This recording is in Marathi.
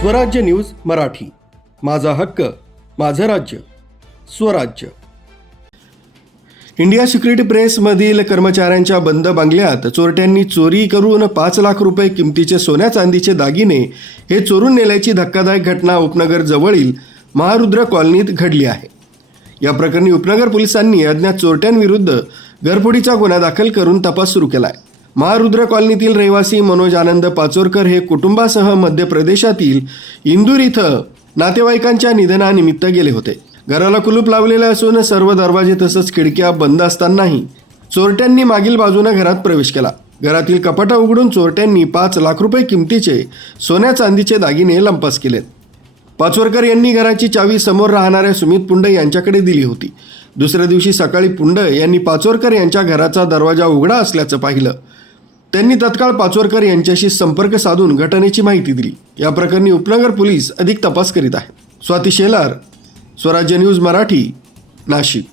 स्वराज्य न्यूज मराठी. माझा हक्क माझं राज्य. स्वराज्य. इंडिया सिक्युरिटी प्रेसमधील कर्मचाऱ्यांच्या बंद बंगल्यात चोरट्यांनी चोरी करून पाच लाख रुपये किमतीचे सोन्या चांदीचे दागिने हे चोरून नेल्याची धक्कादायक घटना उपनगर जवळील महारुद्र कॉलनीत घडली आहे. या प्रकरणी उपनगर पोलिसांनी अज्ञात चोरट्यांविरुद्ध घरफोडीचा गुन्हा दाखल करून तपास सुरू केला आहे महारुद्र कॉलनीतील रहिवासी मनोज आनंद पाचोरकर हे कुटुंबासह मध्य प्रदेशातील इंदूर इथं नातेवाईकांच्या निधनानिमित्त गेले होते. घराला कुलूप लावलेले असून सर्व दरवाजे तसंच खिडक्या बंद असतानाही चोरट्यांनी मागील बाजूने घरात प्रवेश केला. घरातील कपाटा उघडून चोरट्यांनी पाच लाख रुपये किमतीचे सोन्या चांदीचे दागिने लंपास केलेत. पाचवरकर यांनी घराची चावी समोर राहणाऱ्या सुमित पुंड यांच्याकडे दिली होती. दुसऱ्या दिवशी सकाळी पुंड यांनी पाचवरकर यांच्या घराचा दरवाजा उघडा असल्याचं पाहिलं. त्यांनी तत्काळ पाचवरकर यांच्याशी संपर्क साधून घटनेची माहिती दिली. या प्रकरणी उपनगर पोलीस अधिक तपास करीत आहेत. स्वाती शेलार स्वराज्य न्यूज मराठी नाशिक.